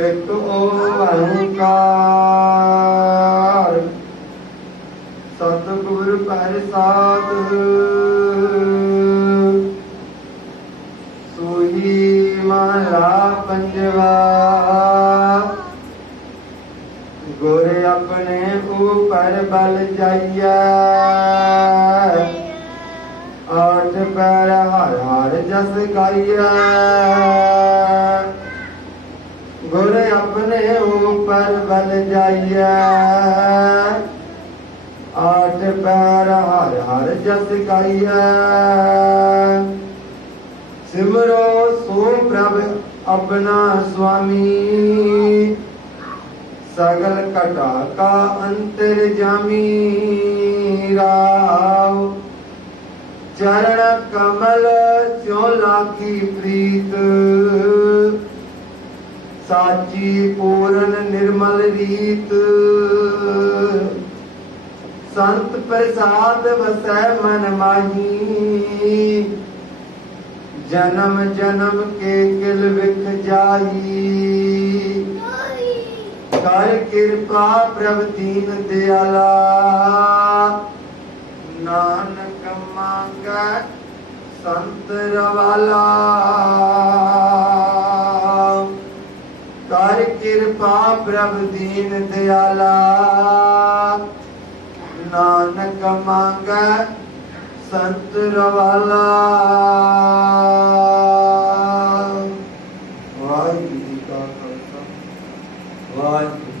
ਇੱਕ ਓੰਕਾਰ। ਸਤਿਗੁਰ ਪ੍ਰਸਾਦ। ਸੋਈ ਮਹਲਾ ਪੰਜਵਾ। ਗੁਰ ਆਪਣੇ ਉਪਰ ਬਲ ਜਾਈਐ। ਆਠ ਪੈਰ ਹਰ ਹਰ ਜਸ ਗਾਈਐ। ਗੁਰ ਆਪਣੇ ਉਪਰ ਬਲ ਜਾਈਐ ਆਠ ਪੈਰ ਹਰ ਹਰ ਜਸ ਗਾਈਐ ਸਿਮਰੋ ਸੋ ਪ੍ਰਭ ਆਪਣਾ ਸੁਆਮੀ ਸਗਲ ਘਟਾ ਕਾ ਅੰਤਰ ਜਾਮੀ ਰਾਵ ਚਰਨ ਕਮਲ ਸਿਉ ਲਾਗੀ ਪ੍ਰੀਤ ਸਾਚੀ, ਪੂਰਨ, ਨਿਰਮਲ ਰੀਤ। ਸੰਤ ਪ੍ਰਸਾਦ ਵਸੈ ਮਨ ਮਾਹੀ। ਜਨਮ ਜਨਮ ਕੇ ਕਿਲ ਵਿਖ ਜਾਈ ਕਰ ਕਿਰਪਾ ਪ੍ਰਭ ਦੀਨ ਦਿਆਲਾ। ਨਾਨਕ ਮੰਗੈ ਸੰਤ ਰਵਾਲਾ। ਹਰ ਕਿਰਪਾ ਪ੍ਰਭ ਦੀਨ ਦਿਆਲਾ। ਨਾਨਕ ਮੰਗੈ ਸੰਤ ਰਵਾਲਾ। ਵਾਹਿਗੁਰੂ ਜੀ ਕਾ ਖਾਲਸਾ। ਵਾਹਿਗੁਰੂ